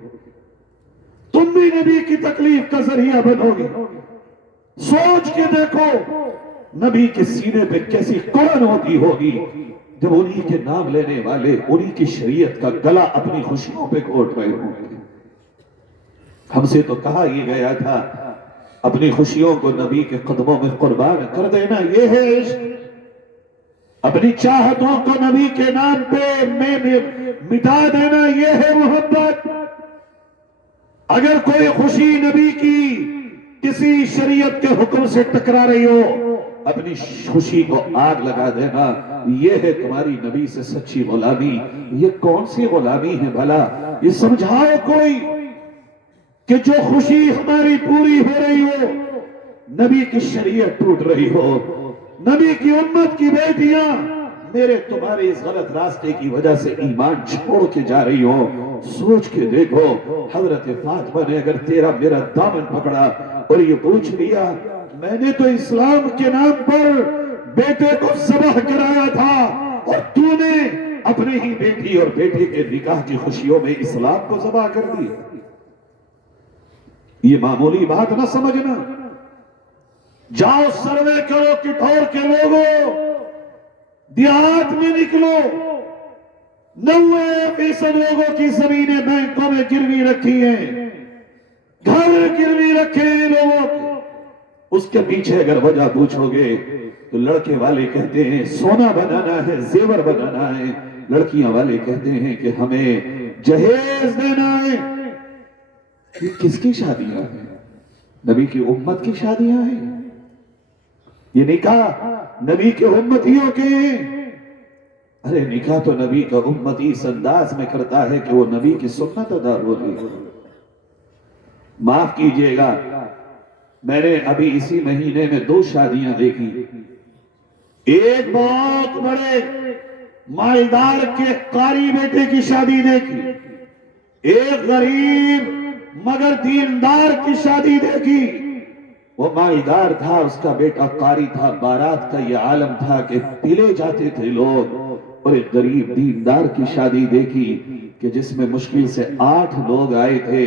تم بھی نبی کی تکلیف کا ذریعہ بنو گے۔ سوچ کے دیکھو نبی کے سینے پہ کیسی قرن ہوتی ہوگی جب انہی کے نام لینے والے انہی کی شریعت کا گلا اپنی خوشیوں پہ گھونٹ رہے ہوں گے۔ ہم سے تو کہا یہ گیا تھا اپنی خوشیوں کو نبی کے قدموں میں قربان کر دینا، یہ ہے عشق۔ اپنی چاہتوں کو نبی کے نام پہ مٹا دینا، یہ ہے محبت۔ اگر کوئی خوشی نبی کی کسی شریعت کے حکم سے ٹکرا رہی ہو، اپنی خوشی کو آگ لگا دینا، یہ ہے تمہاری نبی سے سچی غلامی۔ یہ کون سی غلامی ہے بھلا؟ یہ سمجھاؤ کوئی کہ جو خوشی ہماری پوری ہو رہی ہو، نبی کی شریعت ٹوٹ رہی ہو، نبی کی امت کی بیٹیاں میرے تمہارے اس غلط راستے کی وجہ سے ایمان چھوڑ کے جا رہی ہو۔ سوچ کے دیکھو، حضرت فاطمہ نے اگر تیرا میرا دامن پکڑا اور یہ پوچھ لیا میں نے تو اسلام کے نام پر بیٹے کو ذبح کرایا تھا اور تو نے اپنے ہی بیٹی اور بیٹے کے نکاح کی خوشیوں میں اسلام کو ذبح کر دی، یہ معمولی بات نہ سمجھنا۔ جاؤ سروے کرو کٹھور کے لوگوں، دیہات میں نکلو، 90% لوگوں کی زمینیں بینکوں میں گروی رکھی ہیں، گھر گروی رکھے ہیں لوگوں کے۔ اس کے پیچھے اگر وجہ پوچھو گے تو لڑکے والے کہتے ہیں سونا بنانا ہے، زیور بنانا ہے، لڑکیاں والے کہتے ہیں کہ ہمیں جہیز دینا ہے۔ یہ کس کی شادیاں ہیں؟ نبی کی امت کی شادیاں ہیں۔ یہ نکاح نبی کے امتیوں کے ہیں۔ ارے نکاح تو نبی کا امتی اس انداز میں کرتا ہے کہ وہ نبی کی سنت ادا ہو رہی ہے۔ معاف کیجئے گا، میں نے ابھی اسی مہینے میں 2 شادیاں دیکھی۔ ایک بہت بڑے مالدار کے قاری بیٹے کی شادی دیکھی، ایک غریب مگر دیندار کی شادی دیکھی۔ وہ مالدار تھا، اس کا بیٹا قاری تھا، بارات کا یہ عالم تھا کہ پلے جاتے تھے لوگ، اور ایک غریب دیندار کی شادی دیکھی کہ جس میں مشکل سے 8 لوگ آئے تھے،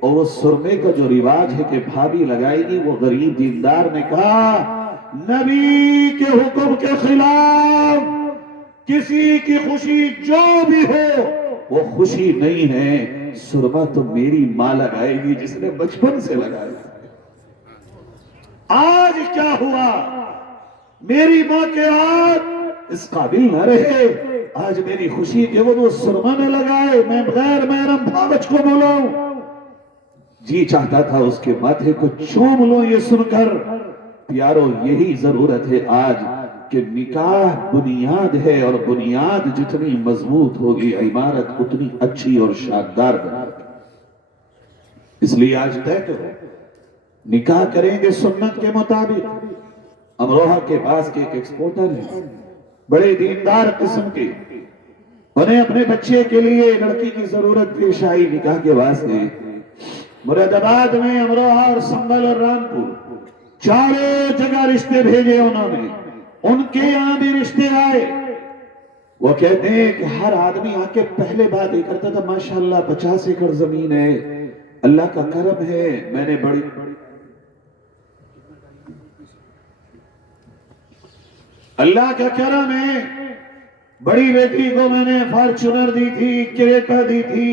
اور وہ سرمے کا جو رواج ہے کہ بھابی لگائے گی، وہ غریب دیندار نے کہا نبی کے حکم کے خلاف کسی کی خوشی جو بھی ہو وہ خوشی نہیں ہے، سرما تو میری ماں لگائے گی جس نے بچپن سے لگایا۔ آج کیا ہوا؟ میری ماں کے ہاتھ اس قابل نہ رہے، آج میری خوشی کے وہ سرما نہ لگائے، میں غیر محرم بھاوچ کو بولاؤں۔ جی چاہتا تھا اس کے ماتھے کو چوم لوں۔ یہ سن کر پیارو یہی ضرورت ہے آج کہ نکاح بنیاد ہے، اور بنیاد جتنی مضبوط ہوگی عمارت اتنی اچھی اور شاندار بنے گی۔ اس لیے آج طے کرو، نکاح کریں گے سنت کے مطابق۔ امروہہ کے پاس کے ایک ایکسپورٹر ہیں، بڑے دیندار قسم کے، انہیں اپنے بچے کے لیے لڑکی کی ضرورت پیش آئی نکاح کے واسطے۔ مراد آباد میں، امروہہ اور سنبل اور رامپور، چاروں جگہ رشتے بھیجے انہوں نے، ان کے یہاں بھی رشتے آئے۔ وہ کہتے ہیں کہ ہر آدمی آ کے پہلے بات یہ کرتا تھا ماشاءاللہ 50 ایکڑ زمین ہے، اللہ کا کرم ہے، میں نے بڑی اللہ کا کرم ہے، بڑی بیٹی کو میں نے فارچونر دی تھی، کریٹا دی تھی،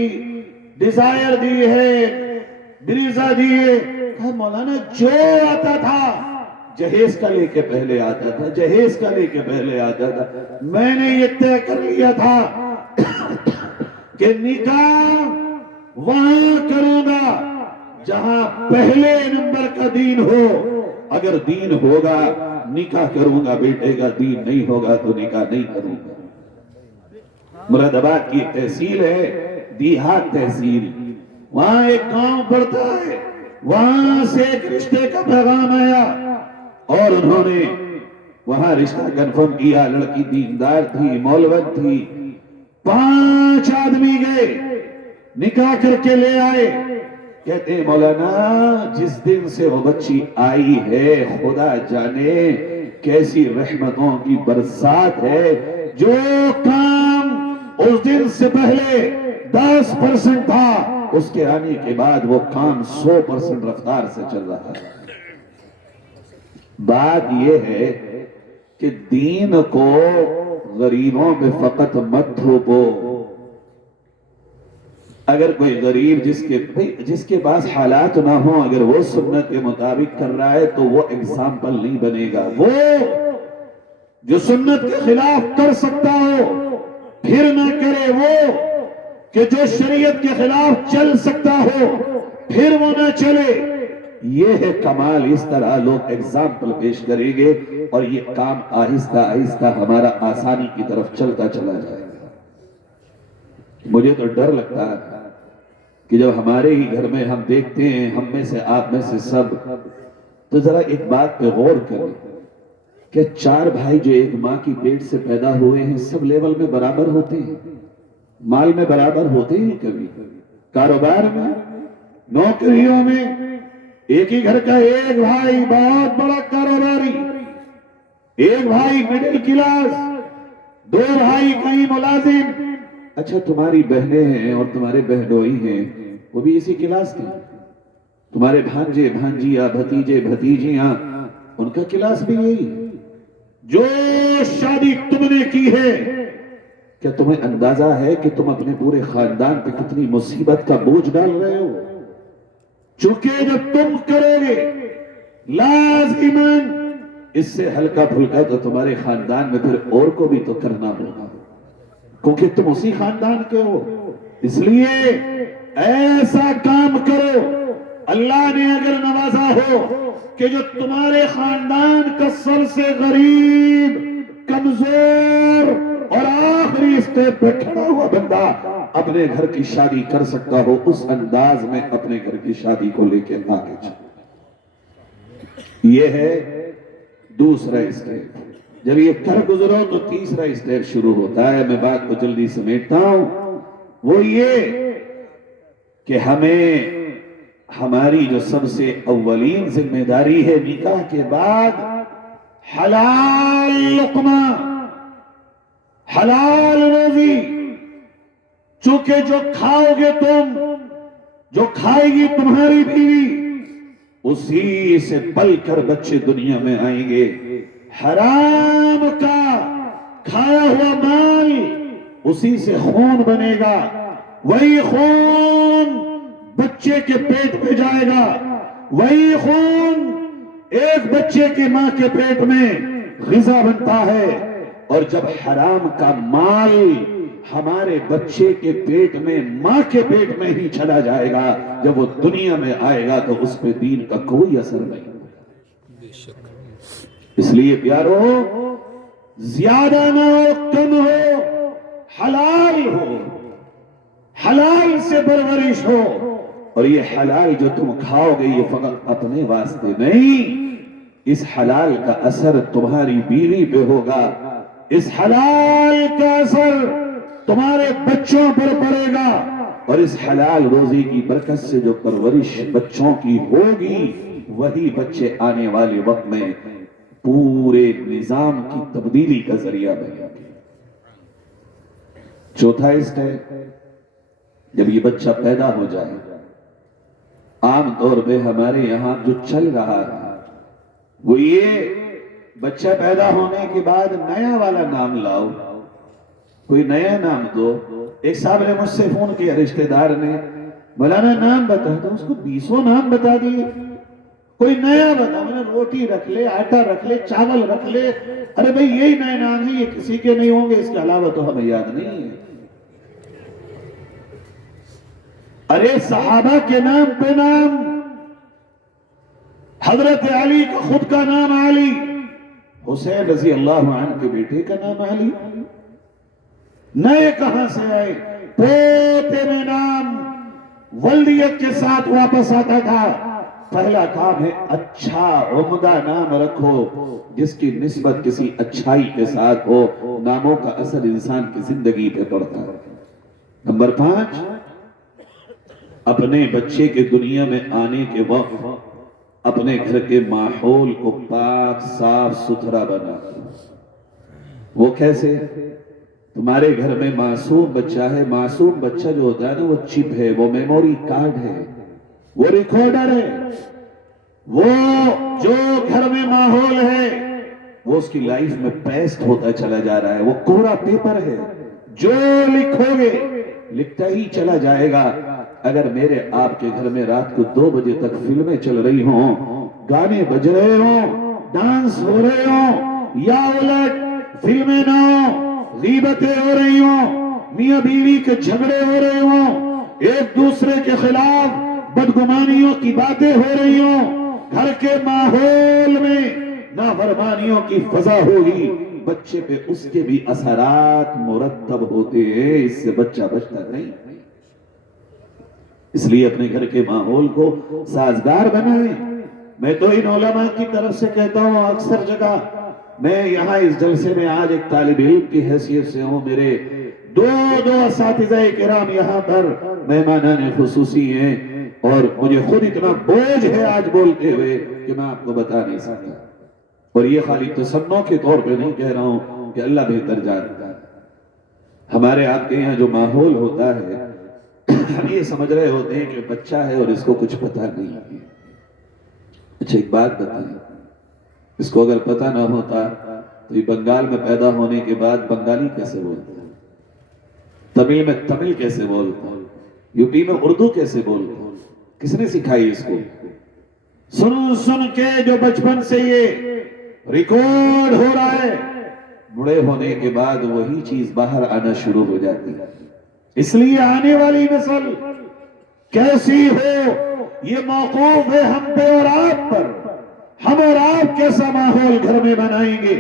ڈیزائر دی ہے، بریزا دی ہے۔ کہا مولانا جو آتا تھا جہیز کا لے کے پہلے آتا تھا، جہیز کا لے کے پہلے آتا تھا۔ میں نے یہ طے کر لیا تھا کہ نکاح وہاں کروں گا جہاں پہلے نمبر کا دین ہو۔ اگر دین ہوگا نکاح کروں گا بیٹے کا، دین نہیں ہوگا تو نکاح نہیں کروں گا۔ مراد آباد کی ایک تحصیل ہے، دیہات تحصیل، وہاں ایک گاؤں پڑتا ہے، وہاں سے ایک رشتے کا پیغام آیا اور انہوں نے وہاں رشتہ کنفرم کیا۔ لڑکی دیندار تھی، مولود تھی، 5 آدمی گئے، نکاح کر کے لے آئے۔ کہتے ہیں مولانا جس دن سے وہ بچی آئی ہے خدا جانے کیسی رحمتوں کی برسات ہے۔ جو کام اس دن سے پہلے 10% تھا، اس کے آنے کے بعد وہ کام 100% رفتار سے چل رہا ہے۔ بات یہ ہے کہ دین کو غریبوں پہ فقط مت تھوپو۔ اگر کوئی غریب جس کے پاس حالات نہ ہوں، اگر وہ سنت کے مطابق کر رہا ہے تو وہ اگزامپل نہیں بنے گا۔ وہ جو سنت کے خلاف کر سکتا ہو پھر نہ کرے، وہ کہ جو شریعت کے خلاف چل سکتا ہو پھر وہ نہ چلے۔ یہ ہے کمال۔ اس طرح لوگ اگزامپل پیش کریں گے اور یہ کام آہستہ آہستہ ہمارا آسانی کی طرف چلتا چلا جائے گا۔ مجھے تو ڈر لگتا ہے کہ جب ہمارے ہی گھر میں ہم دیکھتے ہیں، ہم میں سے آپ میں سے سب، تو ذرا ایک بات پہ غور کریں کہ 4 بھائی جو ایک ماں کی پیٹ سے پیدا ہوئے ہیں سب لیول میں برابر ہوتے ہیں؟ مال میں برابر ہوتے ہیں؟ کبھی کاروبار میں، نوکریوں میں؟ ایک ہی گھر کا ایک بھائی بہت بڑا کاروباری، ایک بھائی مڈل کلاس، 2 بھائی کہیں ملازم۔ اچھا تمہاری بہنیں ہیں اور تمہارے بہنوئی ہیں، وہ بھی اسی کلاس کے؟ تمہارے بھانجے بھانجیاں بھتیجے بھتیجیاں، ان کا کلاس بھی یہی؟ جو شادی تم نے کی ہے، کیا تمہیں اندازہ ہے کہ تم اپنے پورے خاندان پہ کتنی مصیبت کا بوجھ ڈال رہے ہو؟ چونکہ جب تم کرو گے لازماً اس سے ہلکا پھلکا تو تمہارے خاندان میں پھر اور کو بھی تو کرنا ہوگا، کیونکہ تم اسی خاندان کے ہو۔ اس لیے ایسا کام کرو، اللہ نے اگر نوازا ہو کہ جو تمہارے خاندان کا سب سے غریب، کمزور اور آخری اسٹیپ پہ کھڑا ہوا بندہ اپنے گھر کی شادی کر سکتا ہو، اس انداز میں اپنے گھر کی شادی کو لے کے آگے چلو۔ یہ ہے دوسرا اسٹیپ۔ جب یہ کر گزرو تو تیسرا اسٹیپ شروع ہوتا ہے۔ میں بات کو جلدی سمیٹتا ہوں، وہ یہ کہ ہمیں ہماری جو سب سے اولین ذمہ داری ہے نکاح کے بعد، حلال لقمہ، حلال روزی۔ چونکہ جو کھاؤ گے تم، جو کھائے گی تمہاری بیوی، اسی سے پل کر بچے دنیا میں آئیں گے۔ حرام کا کھایا ہوا مال اسی سے خون بنے گا، وہی خون بچے کے پیٹ میں جائے گا، وہی خون ایک بچے کی ماں کے پیٹ میں غذا بنتا ہے۔ اور جب حرام کا مال ہمارے بچے کے پیٹ میں، ماں کے پیٹ میں ہی چلا جائے گا، جب وہ دنیا میں آئے گا تو اس پہ دین کا کوئی اثر نہیں ہوگا۔ اس لیے پیارو، زیادہ نہ ہو کم ہو، حلال ہو، حلال سے پرورش ہو۔ اور یہ حلال جو تم کھاؤ گے یہ فقط اپنے واسطے نہیں، اس حلال کا اثر تمہاری بیوی پہ ہوگا، اس حلال کا اثر تمہارے بچوں پر پڑے گا، اور اس حلال روزی کی برکت سے جو پرورش بچوں کی ہوگی وہی بچے آنے والے وقت میں پورے نظام کی تبدیلی کا ذریعہ بنے گے۔ چوتھا اسٹیپ، جب یہ بچہ پیدا ہو جائے، عام طور پہ ہمارے یہاں جو چل رہا ہے وہ یہ، بچہ پیدا ہونے کے بعد نیا والا نام لاؤ، کوئی نیا نام دو۔ ایک صاحب نے مجھ سے فون کیا، رشتہ دار نے، مولانا نام بتا، تو اس کو 20 نام بتا دیے۔ کوئی نیا بتا، میں نے روٹی رکھ لے، آٹا رکھ لے، چاول رکھ لے، ارے بھئی یہی نئے نام ہیں، یہ کسی کے نہیں ہوں گے، اس کے علاوہ تو ہمیں یاد نہیں ہے۔ ارے صحابہ کے نام پہ نام، حضرت علی کا خود کا نام علی، حسین رضی اللہ عنہ کے بیٹے کا نام علی، نئے کہاں سے آئے؟ پوتے میں نام ولدیت کے ساتھ واپس آتا تھا۔ پہلا کام ہے اچھا عمدہ نام رکھو جس کی نسبت کسی اچھائی کے ساتھ ہو، ناموں کا اثر انسان کی زندگی پہ پڑتا ہے۔ نمبر 5، اپنے بچے کے دنیا میں آنے کے وقت اپنے گھر کے ماحول کو پاک صاف ستھرا بنا۔ وہ کیسے؟ تمہارے گھر میں معصوم بچہ ہے، معصوم بچہ جو ہوتا ہے نا وہ چپ ہے، وہ میموری کارڈ ہے، وہ ریکارڈر ہے، وہ جو گھر میں ماحول ہے وہ اس کی لائف میں پیسٹ ہوتا چلا جا رہا ہے، وہ کوڑا پیپر ہے، جو لکھو گے لکھتا ہی چلا جائے گا۔ اگر میرے آپ کے گھر میں رات کو 2 بجے تک فلمیں چل رہی ہوں، گانے بج رہے ہوں، ڈانس ہو رہے ہوں، یا الٹ فلمیں نہ ہوں، غیبتیں ہو رہی ہوں، میاں بیوی کے جھگڑے ہو رہے ہوں، ایک دوسرے کے خلاف بدگمانیوں کی باتیں ہو رہی ہوں، گھر کے ماحول میں نافرمانیوں کی فضا ہوگی، بچے پہ اس کے بھی اثرات مرتب ہوتے ہیں، اس سے بچہ بچتا نہیں۔ اس لیے اپنے گھر کے ماحول کو سازگار بنائیں۔ میں تو ان علماء کی طرف سے کہتا ہوں اکثر جگہ، میں یہاں اس جلسے میں آج ایک طالب علم کی حیثیت سے ہوں، میرے دو اساتذہ کرام یہاں پر مہمانان خصوصی ہیں، اور مجھے خود اتنا بوجھ ہے آج بولتے ہوئے کہ میں آپ کو بتا نہیں سکتا، اور یہ خالی تصنع کے طور پہ نہیں کہہ رہا ہوں کہ اللہ بہتر جانتا ہے۔ ہمارے آپ کے یہاں جو ماحول ہوتا ہے، ہم یہ سمجھ رہے ہوتے ہیں کہ بچہ ہے اور اس کو کچھ پتا نہیں ہے۔ اچھا ایک بات بتائیں، اس کو اگر پتا نہ ہوتا تو یہ بنگال میں پیدا ہونے کے بعد بنگالی کیسے بولتا، تمل میں تمل کیسے بولتا، یو پی میں اردو کیسے بولتا؟ کس نے سکھائی اس کو؟ سن سن کے جو بچپن سے یہ ریکارڈ ہو رہا ہے، بڑے ہونے کے بعد وہی چیز باہر آنا شروع ہو جاتی ہے۔ اس لیے آنے والی نسل کیسی ہو یہ موقوف ہے ہم پہ اور آپ پر۔ ہم اور آپ کیسا ماحول گھر میں بنائیں گے؟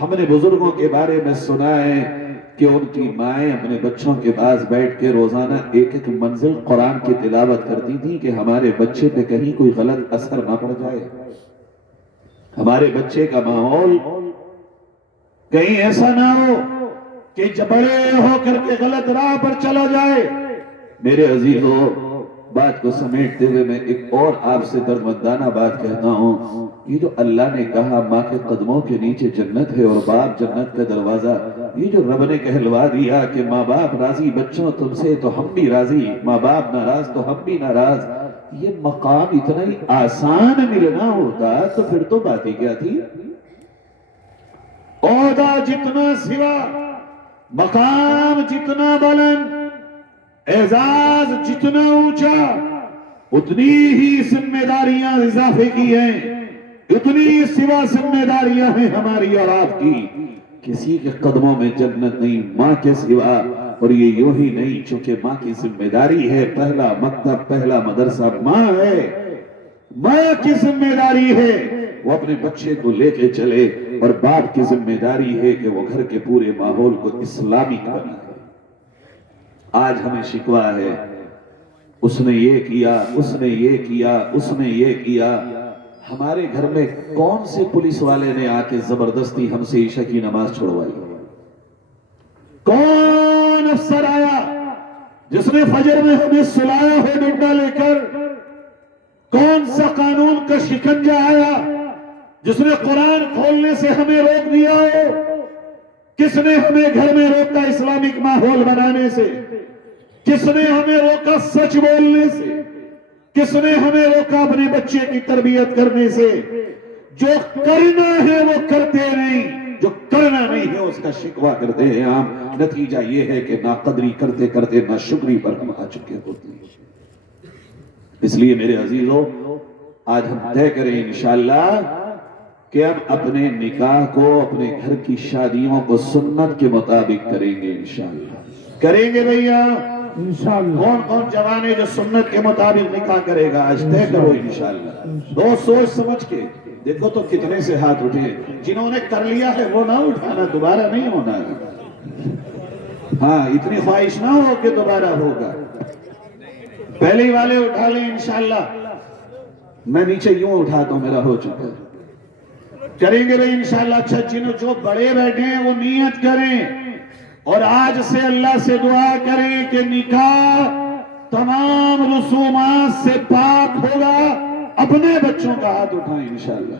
ہم نے بزرگوں کے بارے میں سنا ہے کہ ان کی مائیں اپنے بچوں کے پاس بیٹھ کے روزانہ ایک ایک منزل قرآن کی تلاوت کرتی تھی کہ ہمارے بچے پہ کہیں کوئی غلط اثر نہ پڑ جائے، ہمارے بچے کا ماحول کہیں ایسا نہ ہو کہ جب بڑے ہو کر کے غلط راہ پر چلا جائے۔ میرے عزیزو، بات کو سمیٹتے ہوئے میں ایک اور آپ سے دردمندانہ بات کہتا ہوں، یہ جو اللہ نے کہا ماں کے قدموں کے نیچے جنت ہے اور باپ جنت کا دروازہ، یہ جو رب نے کہلوا دیا کہ ماں باپ راضی بچوں تم سے تو ہم بھی راضی، ماں باپ ناراض تو ہم بھی ناراض، یہ مقام اتنا ہی آسان ملنا ہوتا تو پھر تو بات ہی کیا تھی؟ عہدہ جتنا سوا، مقام جتنا بلند، اعزاز جتنا اونچا، اتنی ہی ذمہ داریاں اضافے کی ہیں، اتنی سوا ذمہ داریاں ہیں ہماری اور آپ کی۔ کسی کے قدموں میں جنت نہیں ماں کے سوا، اور یہ یوں ہی نہیں، چونکہ ماں کی ذمہ داری ہے، پہلا مکتب پہلا مدرسہ ماں ہے، ماں کی ذمہ داری ہے وہ اپنے بچے کو لے کے چلے، اور باپ کی ذمہ داری ہے کہ وہ گھر کے پورے ماحول کو اسلامی بنائے۔ آج ہمیں شکوہ ہے، اس نے یہ کیا، اس نے یہ کیا، اس نے یہ کیا۔ ہمارے گھر میں کون سے پولیس والے نے آ کے زبردستی ہم سے عشاء کی نماز چھڑوائی؟ کون افسر آیا جس نے فجر میں ہمیں سلایا ہو ڈنڈا لے کر؟ کون سا قانون کا شکنجہ آیا جس نے قرآن کھولنے سے ہمیں روک دیا ہو؟ کس نے ہمیں گھر میں روکا اسلامک ماحول بنانے سے؟ کس نے ہمیں روکا سچ بولنے سے؟ کس نے ہمیں روکا اپنے بچے کی تربیت کرنے سے؟ جو کرنا ہے وہ کرتے نہیں، جو کرنا نہیں ہے اس کا شکوہ کرتے ہیں ہم۔ نتیجہ یہ ہے کہ ناقدری کرتے کرتے ناشکری پر ہم آ چکے ہوتے ہیں۔ اس لیے میرے عزیزوں، آج ہم طے کریں انشاءاللہ کہ ہم اپنے نکاح کو، اپنے گھر کی شادیوں کو سنت کے مطابق کریں گے انشاءاللہ۔ کریں گے بھئیہ انشاءاللہ؟ کون کون جوان ہے جو سنت کے مطابق نکاح کرے گا؟ آج طے کرو انشاءاللہ۔ دو سوچ سمجھ کے دیکھو تو کتنے سے ہاتھ اٹھے، جنہوں نے کر لیا ہے وہ نہ اٹھانا، دوبارہ نہیں ہونا ہے۔ ہاں اتنی خواہش نہ ہو کہ دوبارہ ہوگا، پہلے والے اٹھا لیں انشاءاللہ۔ میں نیچے یوں اٹھاتا ہوں، میرا ہو چکا ہے۔ کریں گے بھئی انشاءاللہ۔ اچھا جنہوں جو بڑے بیٹھے ہیں وہ نیت کریں اور آج سے اللہ سے دعا کریں کہ نکاح تمام رسومات سے پاک ہوگا۔ اپنے بچوں کا ہاتھ اٹھائیں انشاءاللہ،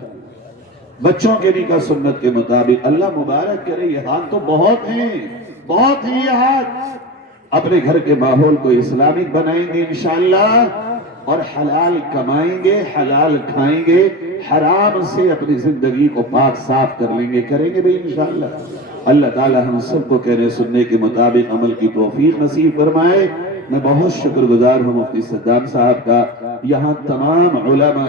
بچوں کے نکاح سنت کے مطابق۔ اللہ مبارک کرے، یہ ہاتھ تو بہت ہیں یہ ہاتھ۔ اپنے گھر کے ماحول کو اسلامک بنائیں گے انشاءاللہ، اور حلال کمائیں گے، حلال کھائیں گے، حرام سے اپنی زندگی کو پاک صاف کر لیں گے۔ کریں گے بھئی انشاءاللہ۔ اللہ تعالی ہم سب کو کہنے سننے کے مطابق عمل کی توفیق نصیب فرمائے۔ میں بہت شکر گزار ہوں مفتی صدام صاحب کا، یہاں تمام علماء